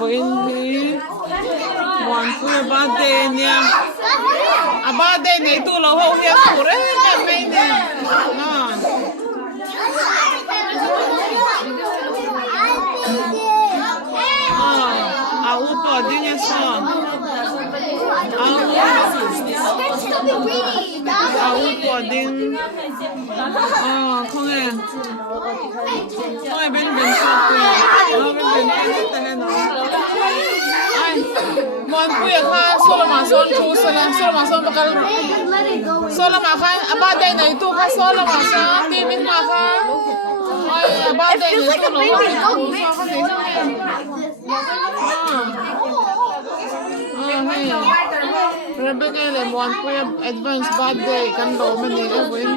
Với đi Muanpuia birthday nha. Birthday này tôi là hậu hiệp của đấy em mấy nè. Upa đi nha son. Upa đi. Không nghe. Không nghe bên shop kìa. Nó bên thế này nó. Muanpuia kha Solomon son thu Solomon son bakal Solomon kha birthday này tu kha Solomon son timin ma kha. Birthday này tu lo kha thế Rebecca le Muanpuia advance birthday kan lo man ni ka win.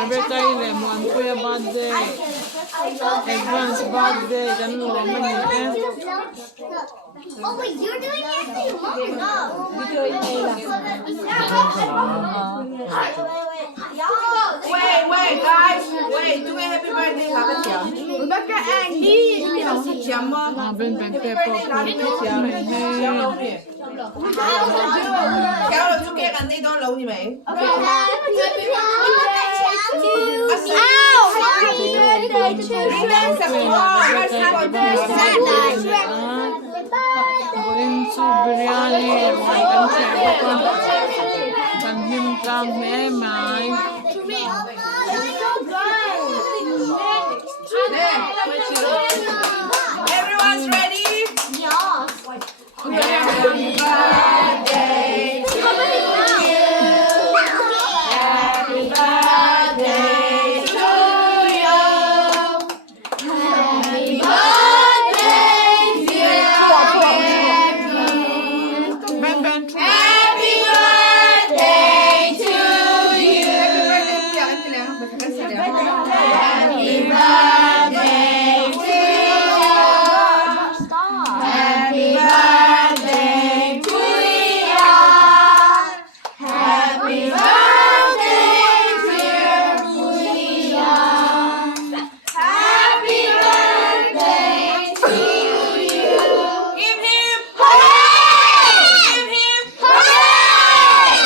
Rebecca le Muanpuia birthday advance birthday kan lo man ni ka. Oh wait, you're doing it? No. Wait, guys. Wait, do a happy birthday là cái chấm. Rebecca Anh đi nào sẽ chấm không? Bên pepper. Kéo được chú kia gần đây đó lâu như vậy. Happy birthday to you. Happy birthday to you. Going to biryani kan him kam me mai. Everyone's ready? Yeah. Happy birthday to you. Happy birthday to you. Happy birthday, dear Becky. Ben Happy birthday to you. Happy birthday to you. Happy birthday to you. Happy birthday, dear Mulia. Happy birthday to you. Give him hooray! Give him hooray!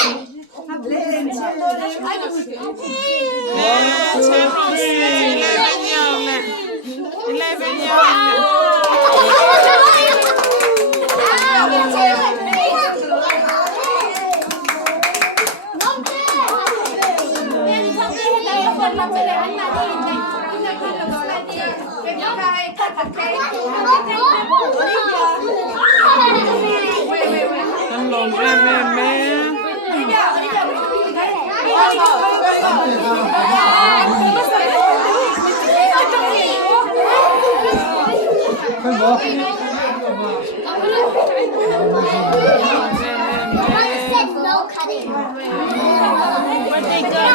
Chef Rossi, 11 years nè. 11 years. Kan lo me. No cutting. Birthday girl.